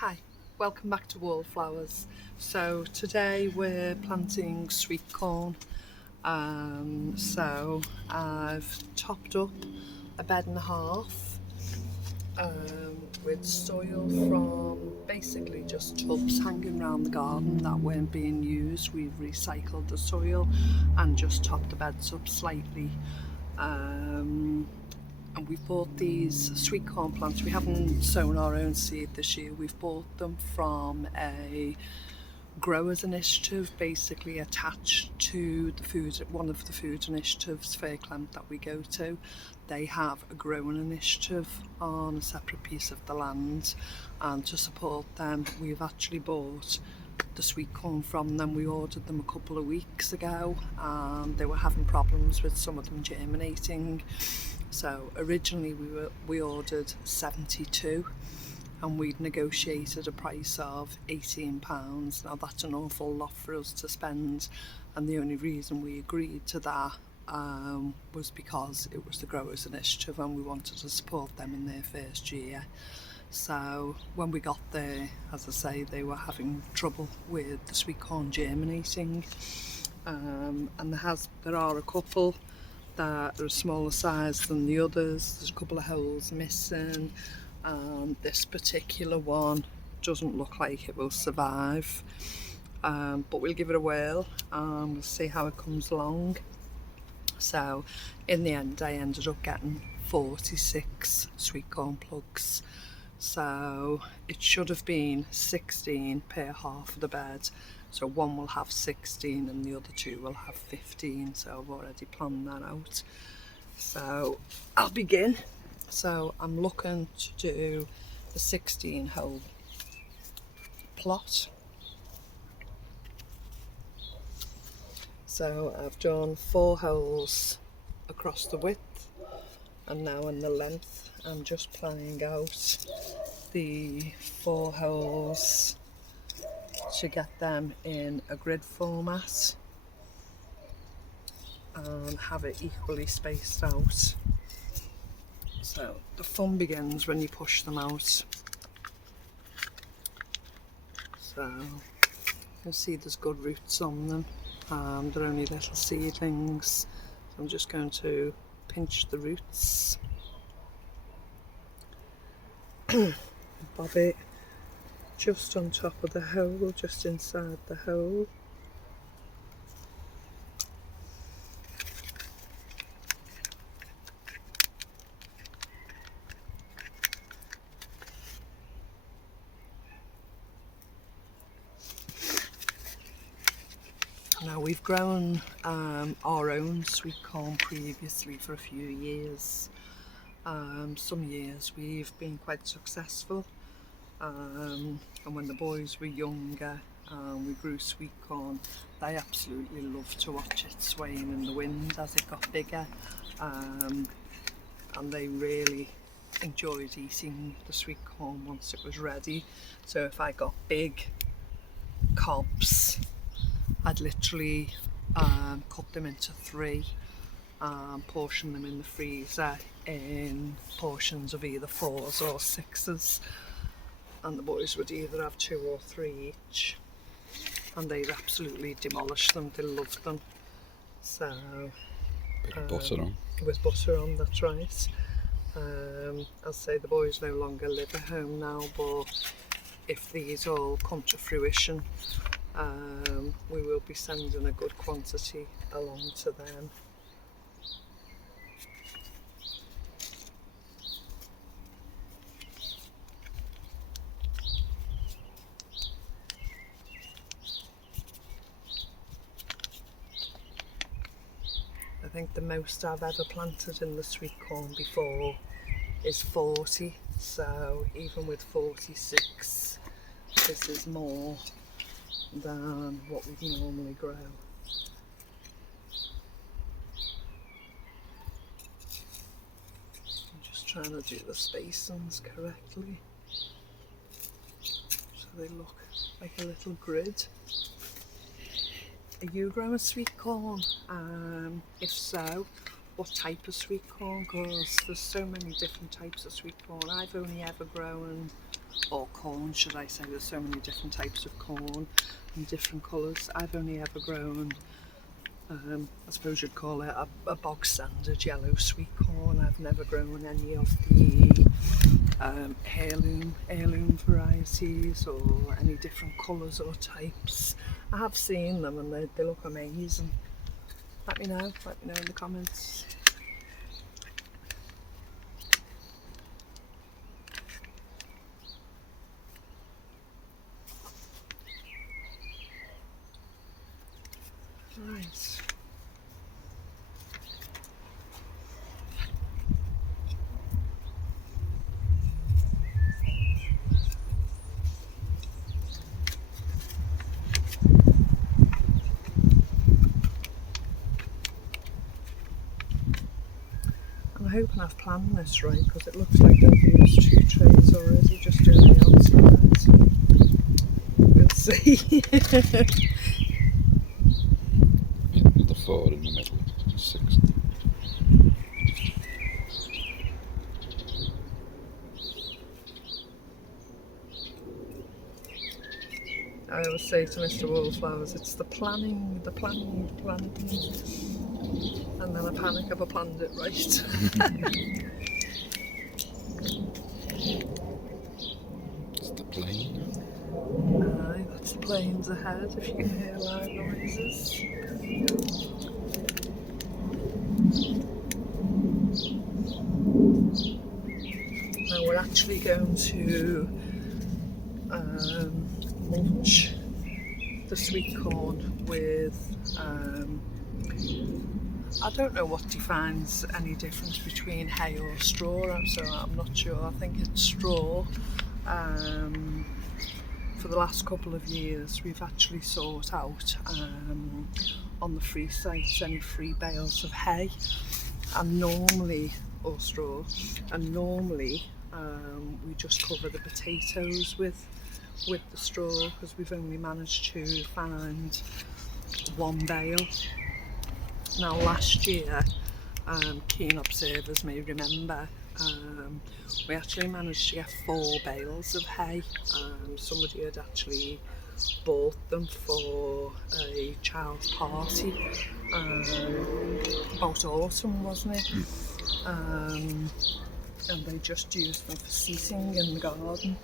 Hi, welcome back to Wallflowers. So today we're planting sweet corn. So I've topped up a bed and a half with soil from basically just tubs hanging around the garden that weren't being used. We've recycled the soil and just topped the beds up slightly. And we've bought these sweet corn plants. We haven't sown our own seed this year. We've bought them from a growers initiative, basically attached to one of the food initiatives, Fairclamp, that we go to. They have a growing initiative on a separate piece of the land, and to support them we've actually bought the sweet corn from them. We ordered them a couple of weeks ago and they were having problems with some of them germinating. So originally we ordered 72 and we'd negotiated a price of £18. Now that's an awful lot for us to spend, and the only reason we agreed to that was because it was the Growers Initiative and we wanted to support them in their first year. So when we got there, as I say, they were having trouble with the sweet corn germinating, and there are a couple that are a smaller size than the others. There's a couple of holes missing, and this particular one doesn't look like it will survive, but we'll give it a whirl and we'll see how it comes along. So in the end I ended up getting 46 sweet corn plugs, so it should have been 16 per half of the bed. So one will have 16 and the other two will have 15, so I've already planned that out. So I'll begin. So I'm looking to do the 16 hole plot. So I've done 4 holes across the width, and now in the length I'm just planning out the 4 holes to get them in a grid format and have it equally spaced out. So the fun begins when you push them out. So you can see there's good roots on them. They're only little seedlings. So I'm just going to pinch the roots, bob it just on top of the hole, just inside the hole. Now we've grown our own sweet corn previously for a few years. Some years we've been quite successful, and when the boys were younger and we grew sweet corn, they absolutely loved to watch it swaying in the wind as it got bigger, and they really enjoyed eating the sweet corn once it was ready. So if I got big cobs, I'd literally cut them into 3 and portion them in the freezer in portions of either 4s or 6s, and the boys would either have 2 or 3 each, and they'd absolutely demolish them. They loved them. So bit of butter on. With butter on, that's right. I'll say the boys no longer live at home now, but if these all come to fruition, we will be sending a good quantity along to them. I think the most I've ever planted in the sweet corn before is 40, so even with 46, this is more than what we normally grow. I'm just trying to do the spacings correctly so they look like a little grid. Are you growing sweet corn? If so, what type of sweet corn? Because there's so many different types of sweet corn. I've only ever grown or corn should I say. There's so many different types of corn and different colours. I've only ever grown, I suppose you'd call it a bog standard yellow sweet corn. I've never grown any of the heirloom varieties or any different colours or types. I have seen them and they look amazing. Let me know in the comments. Right. I'm hoping I've planned this right because it looks like I've used 2 trays already just doing the outside. We'll see. With the 4 in the middle, 6. I always say to Mr. Wallflowers, it's the planning, and then I panic if I planned it right. It's the plane. Aye, that's the planes ahead if you can hear loud noises. Now we're actually going to mulch the sweet corn with I don't know what defines any difference between hay or straw, so I'm not sure. I think it's straw. For the last couple of years we've actually sought out on the free sites any free bales of hay and normally, or straw, and normally we just cover the potatoes with the straw because we've only managed to find 1 bale. Now last year, keen observers may remember, we actually managed to get 4 bales of hay. Somebody had actually bought them for a child's party, about autumn wasn't it? And they just used them for seating in the garden,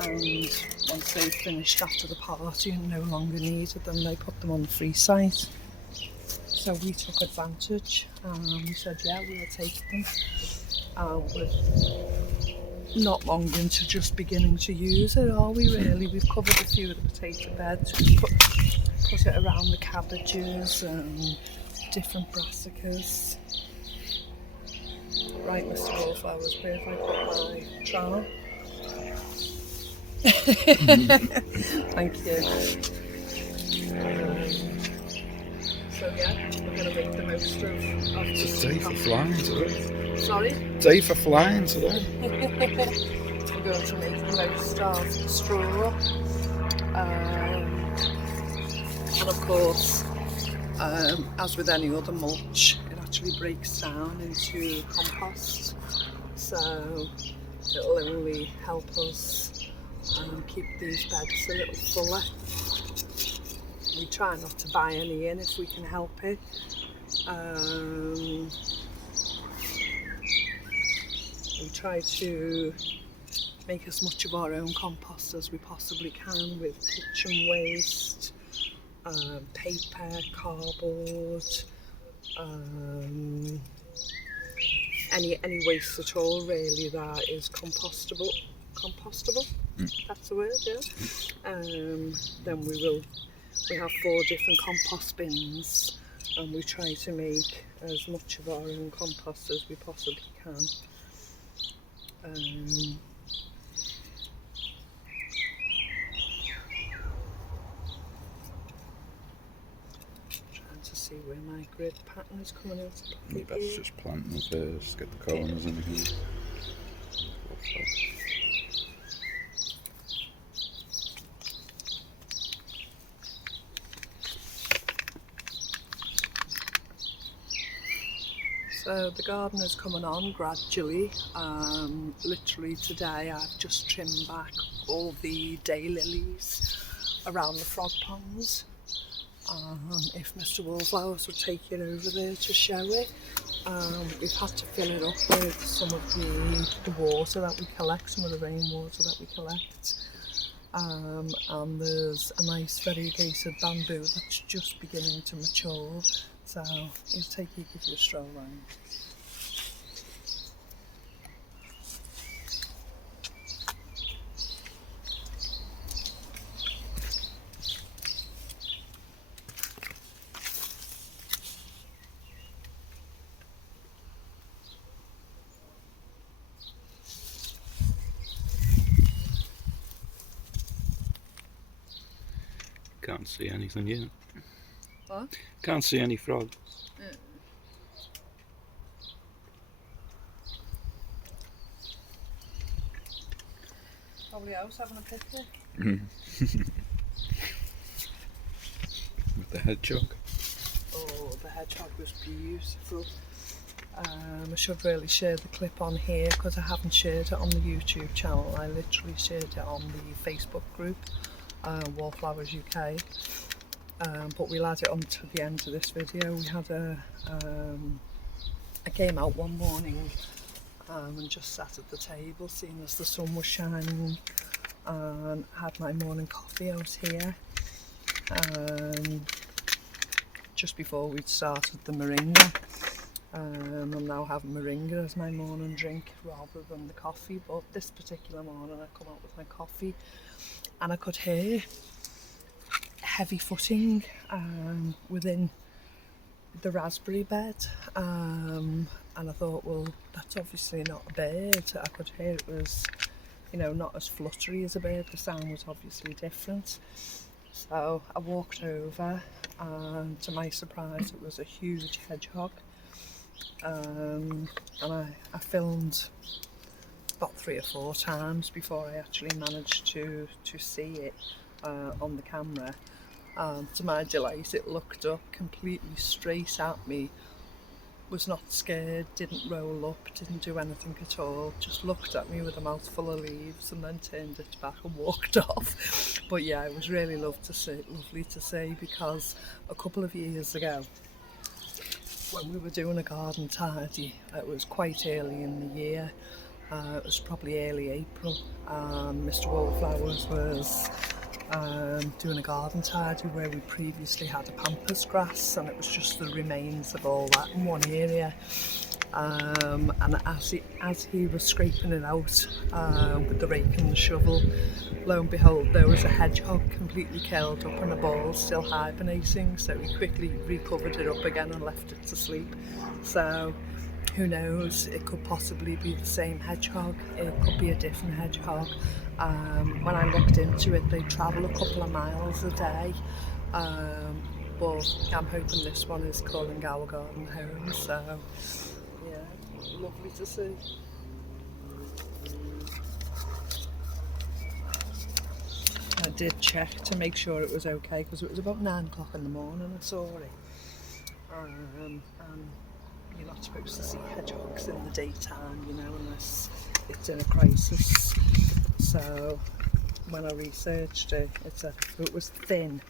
and once they finished after the party and no longer needed them, they put them on the free site. So we took advantage and we said yeah, we'll take them. We're not long into just beginning to use it, are we really? We've covered a few of the potato beds, we've put it around the cabbages and different brassicas. Right, Mr. Wallflowers, where have I put my trowel? Thank you. So yeah, we're going to make the most of It's a day for flying today. Sorry? Day for flying today. We're going to make the most of the straw. And of course, as with any other mulch, it actually breaks down into compost. So it'll only help us keep these beds a little fuller. We try not to buy any in if we can help it. We try to make as much of our own compost as we possibly can with kitchen waste, paper, cardboard, any waste at all really that is compostable. That's the word, yeah. Then we have 4 different compost bins and we try to make as much of our own compost as we possibly can. Trying to see where my grid pattern is coming out. You best just plant them first, get the corners in again. So the garden is coming on gradually. Literally today I've just trimmed back all the daylilies around the frog ponds. If Mr. Wallflowers would take you over there to show it. We've had to fill it up with some of the water that we collect, some of the rainwater that we collect. And there's a nice variegated bamboo that's just beginning to mature. So he'll take you, give you a stroll around. Can't see anything yet. What? Can't see any frogs. Probably out having a picnic. With the hedgehog. Oh, the hedgehog was beautiful. I should really share the clip on here because I haven't shared it on the YouTube channel. I literally shared it on the Facebook group, Wallflowers UK. But we'll add it on to the end of this video. We had I came out one morning and just sat at the table, seeing as the sun was shining, and had my morning coffee out here. Just before we'd started the moringa. I'm now having moringa as my morning drink rather than the coffee, but this particular morning I come out with my coffee and I could hear heavy footing within the raspberry bed, and I thought, well, that's obviously not a bird. I could hear it was, you know, not as fluttery as a bird. The sound was obviously different. So I walked over and to my surprise it was a huge hedgehog. And I filmed about 3 or 4 times before I actually managed to see it on the camera. To my delight, it looked up completely straight at me, was not scared, didn't roll up, didn't do anything at all, just looked at me with a mouthful of leaves and then turned its back and walked off. But yeah, it was really lovely to see, because a couple of years ago, when we were doing a garden tidy, it was quite early in the year, it was probably early April, and Mr. Wallflowers was doing a garden tidy where we previously had a pampas grass, and it was just the remains of all that in one area. And as he was scraping it out with the rake and the shovel, lo and behold, there was a hedgehog completely curled up in a ball, still hibernating. So he quickly recovered it up again and left it to sleep. So who knows, it could possibly be the same hedgehog, it could be a different hedgehog. When I looked into it, they travel a couple of miles a day, but I'm hoping this one is calling our garden home. So yeah, lovely to see. I did check to make sure it was okay, because it was about 9 o'clock in the morning I saw it. And you're not supposed to see hedgehogs in the daytime, you know, unless it's in a crisis. So when I researched it, it said if it was thin,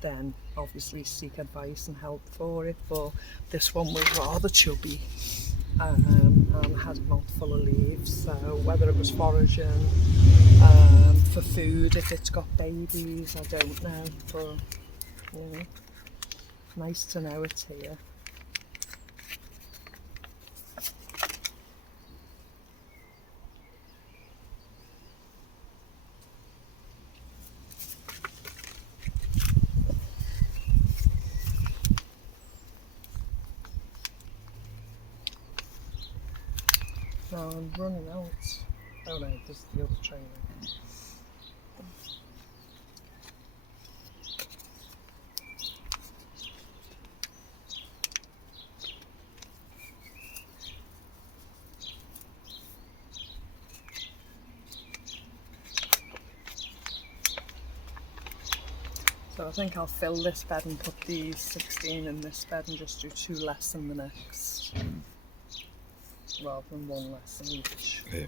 then obviously seek advice and help for it. But this one was rather chubby and had a mouthful of leaves. So whether it was foraging for food, if it's got babies, I don't know. But you know, nice to know it's here. Now I'm running out. Oh no, this is the other trailer. So I I think I'll fill this bed and put these 16 in this bed and just do 2 less in the next, rather than 1 less in each. Yeah.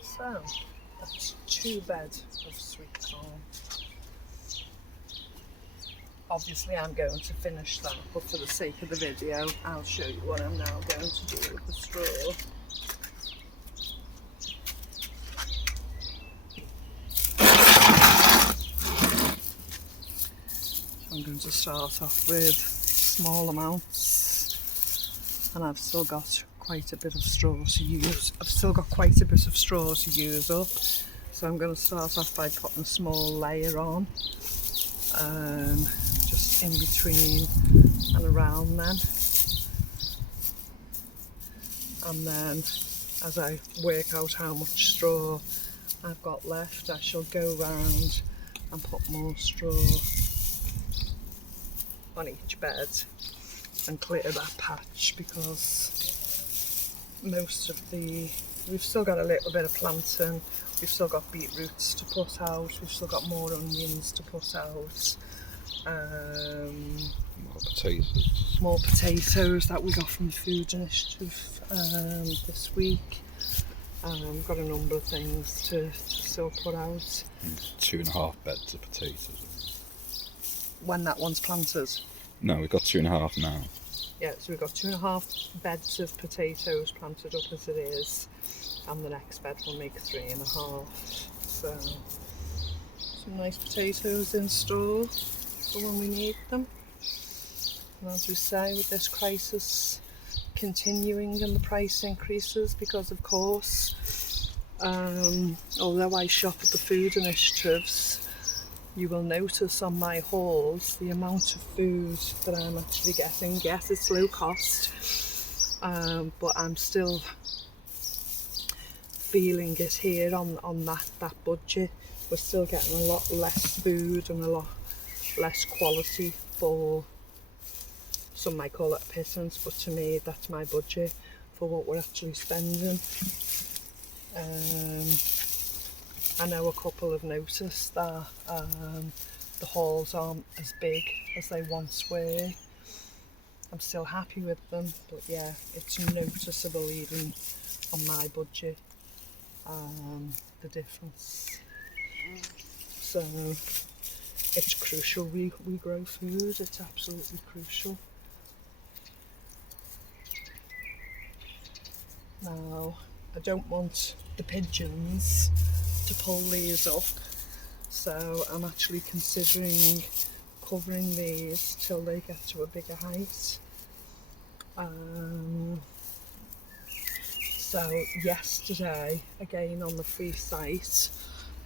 So, that's 2 beds of sweet corn. Obviously I'm going to finish that, but for the sake of the video, I'll show you what I'm now going to do with the straw. So I'm going to start off with small amounts, and I've still got quite a bit of straw to use. Up, so I'm going to start off by putting a small layer on. Just in between and around them, and then as I work out how much straw I've got left, I shall go round and put more straw on each bed and clear that patch, because we've still got a little bit of plantain, we've still got beetroots to put out, we've still got more onions to put out. More potatoes that we got from the Food Initiative this week. We've got a number of things to still put out. 2.5 beds of potatoes. When that one's planted? No, we've got 2.5 now. Yeah, so we've got 2.5 beds of potatoes planted up as it is, and the next bed will make 3.5. So, some nice potatoes in store for when we need them. And as we say, with this crisis continuing and the price increases, because of course, although I shop at the Food Initiatives, you will notice on my hauls the amount of food that I'm actually getting. Yes, it's low cost, but I'm still feeling it here on that budget. We're still getting a lot less food and a lot less quality for, some might call it a pittance, but to me that's my budget for what we're actually spending. I know a couple have noticed that the hauls aren't as big as they once were. I'm still happy with them, but yeah, it's noticeable even on my budget, the difference. So it's crucial we grow food, it's absolutely crucial. Now, I don't want the pigeons to pull these up, so I'm actually considering covering these till they get to a bigger height. So yesterday, again on the free site,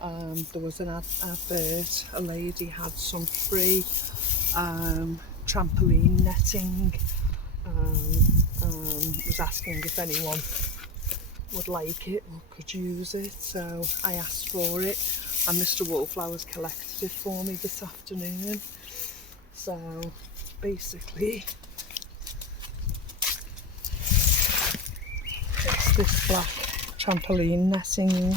there was an advert. A lady had some free trampoline netting, was asking if anyone would like it or could use it, so I asked for it, and Mr. Wallflowers collected it for me this afternoon. So basically it's this black trampoline netting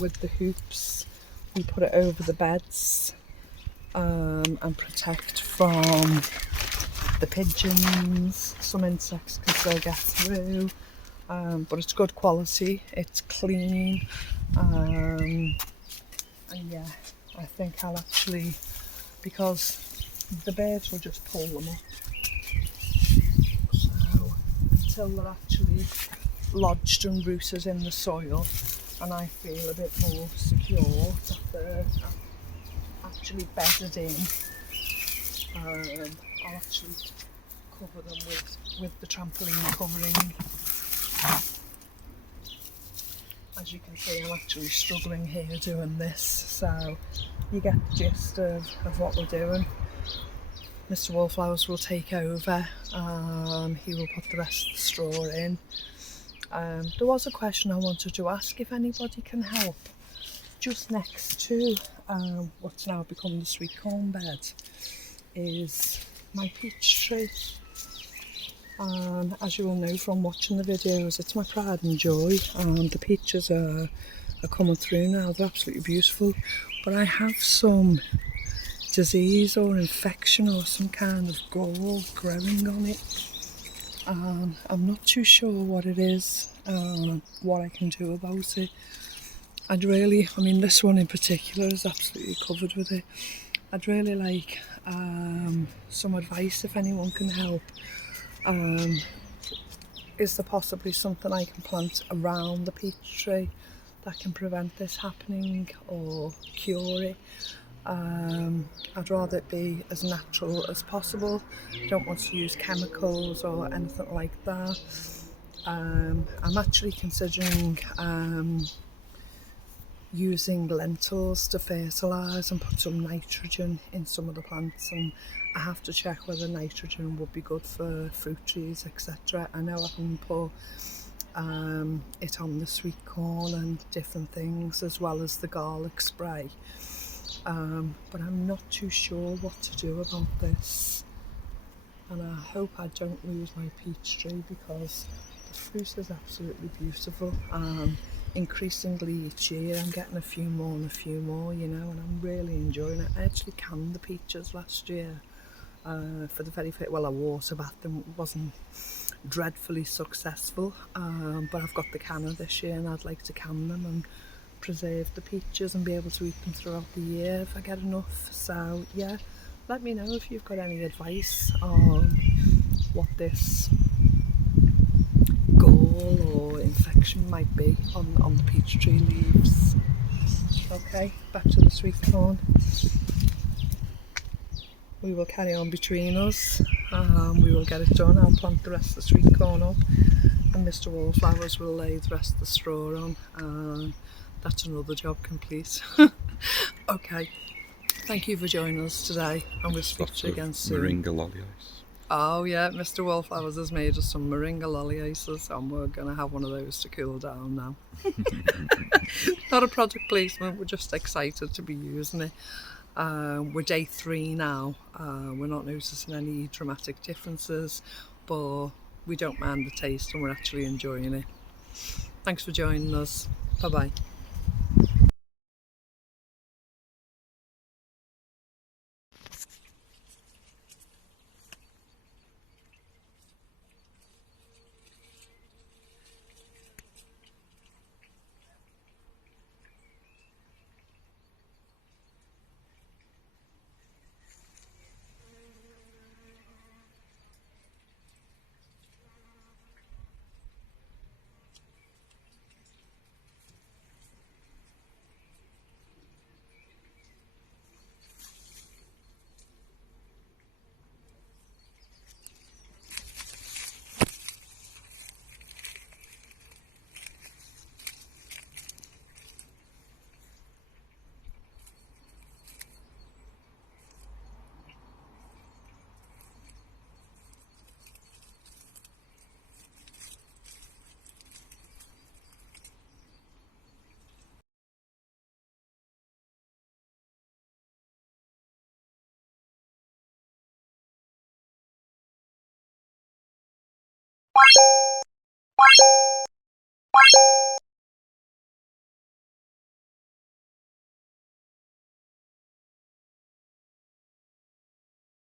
with the hoops. We put it over the beds and protect from the pigeons. Some insects can still get through, but it's good quality, it's clean, and yeah, I think I'll actually, because the birds will just pull them up, so until they're actually lodged and rooted in the soil and I feel a bit more secure that they're actually bedded in, I'll actually cover them with the trampoline covering. As you can see, I'm actually struggling here doing this, so you get the gist of what we're doing. Mr. Wallflowers will take over, he will put the rest of the straw in. There was a question I wanted to ask if anybody can help. Just next to what's now become the Sweetcorn bed, is my peach tree. And as you will know from watching the videos, it's my pride and joy, and the peaches are coming through now. They're absolutely beautiful, but I have some disease or infection or some kind of gall growing on it. I'm not too sure what it is, what I can do about it. I mean this one in particular is absolutely covered with it. I'd really like some advice if anyone can help. Is there possibly something I can plant around the peach tree that can prevent this happening or cure it? I'd rather it be as natural as possible. I don't want to use chemicals or anything like that. I'm actually considering using lentils to fertilise and put some nitrogen in some of the plants, and I have to check whether nitrogen would be good for fruit trees, etc. I know I can put it on the sweet corn and different things as well as the garlic spray, but I'm not too sure what to do about this, and I hope I don't lose my peach tree because the fruit is absolutely beautiful. Increasingly each year I'm getting a few more and a few more, you know, and I'm really enjoying it. I actually canned the peaches last year for the very first, well, I water bathed them. It wasn't dreadfully successful, but I've got the canner this year and I'd like to can them and preserve the peaches and be able to eat them throughout the year if I get enough. So yeah, let me know if you've got any advice on what this gall or infection might be on the peach tree leaves. Okay, back to the sweet corn. We will carry on between us. We will get it done. I'll plant the rest of the sweet corn up, and Mr. Wallflowers will lay the rest of the straw on, and that's another job complete. Okay, thank you for joining us today, and we'll speak to you again soon. Moringa lolly ice. Oh yeah, Mr. Wallflowers has made us some moringa lolly ices, and we're going to have one of those to cool down now. Not a product placement, we're just excited to be using it. We're day 3 now. We're not noticing any dramatic differences, but we don't mind the taste and we're actually enjoying it. Thanks for joining us. Bye bye.